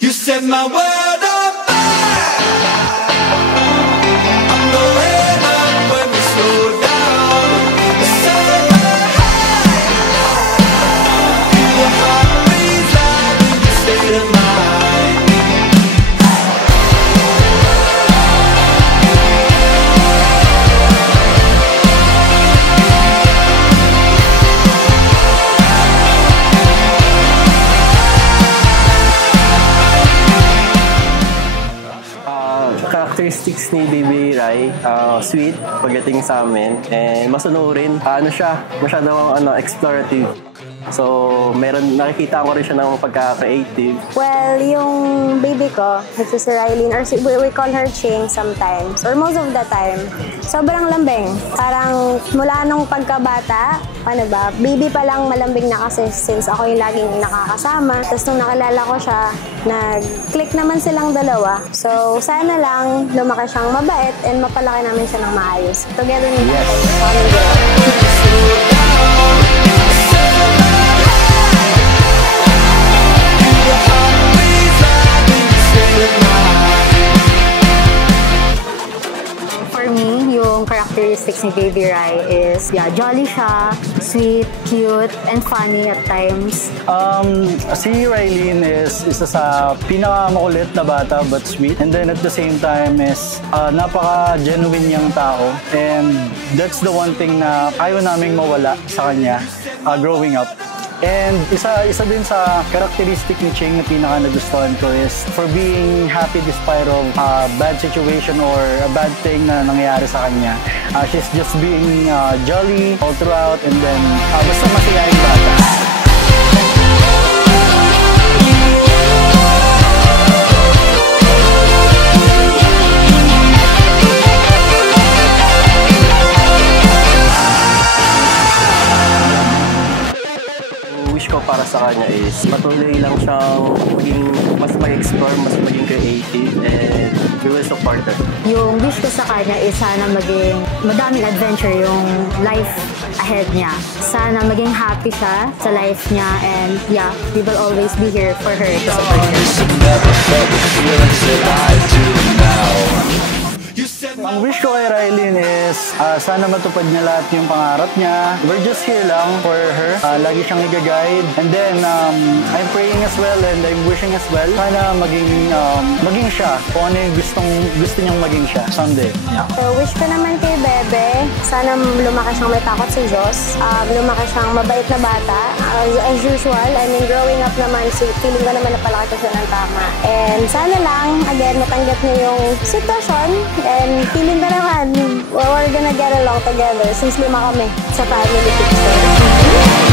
You set my world on fire. I'm going up when we slow down. The summer high. Feel your heart race like in the state of mind. Characteristics ni Baby Rai, sweet pagdating sa amin, and masunurin. Siya, masyadong explorative. So, nakikita ko rin siya ng pagka-creative. Well, yung baby ko, which is si Rylene, or we call her Ching sometimes, or most of the time, sobrang lambing. Parang mula nung pagkabata, baby pa lang malambing na kasi since ako yung laging nakakasama. Tapos nung nakilala ko siya, nag-click naman silang dalawa. So, sana lang lumaki siyang mabait and mapalaki namin siya ng maayos. Together ni For me, yung characteristics ni Baby Rai is, jolly siya, sweet, cute, and funny at times. Si Rylene is isa sa pinakamakulit na bata but sweet. And then at the same time is napaka-genuine niyang tao. And that's the one thing na ayaw naming mawala sa kanya growing up. And isa din sa characteristic ni Ching na pinaka-nagustuhan ko is for being happy despite of a bad situation or a bad thing na nangyayari sa kanya. She's just being jolly all throughout, and then basta masiyaing bata. Ko para sa kanya is patuloy lang siyang mas mag-explore, mas maging creative, and we will support her. Yung wish ko sa kanya is sana madaming adventure yung life ahead niya. Sana maging happy siya sa life niya, and we will always be here for her to support her. Ang wish ko kay Rylene is sana matupad niya lahat yung pangarap niya. We're just here lang for her. Lagi siyang i-guide. And then, I'm praying as well and I'm wishing as well. Sana maging siya kung ano yung gusto niyang maging siya someday. So, wish ko naman kay Bebe, sana lumaki siyang may takot sa Diyos. Lumaki siyang mabait na bata. As usual, growing up naman, feeling ko naman napalaki ko siya ng tama. And sana lang, again, matanggap niya yung sitwasyon. And feeling ko naman, we're gonna get along together since 5 kami sa family picture.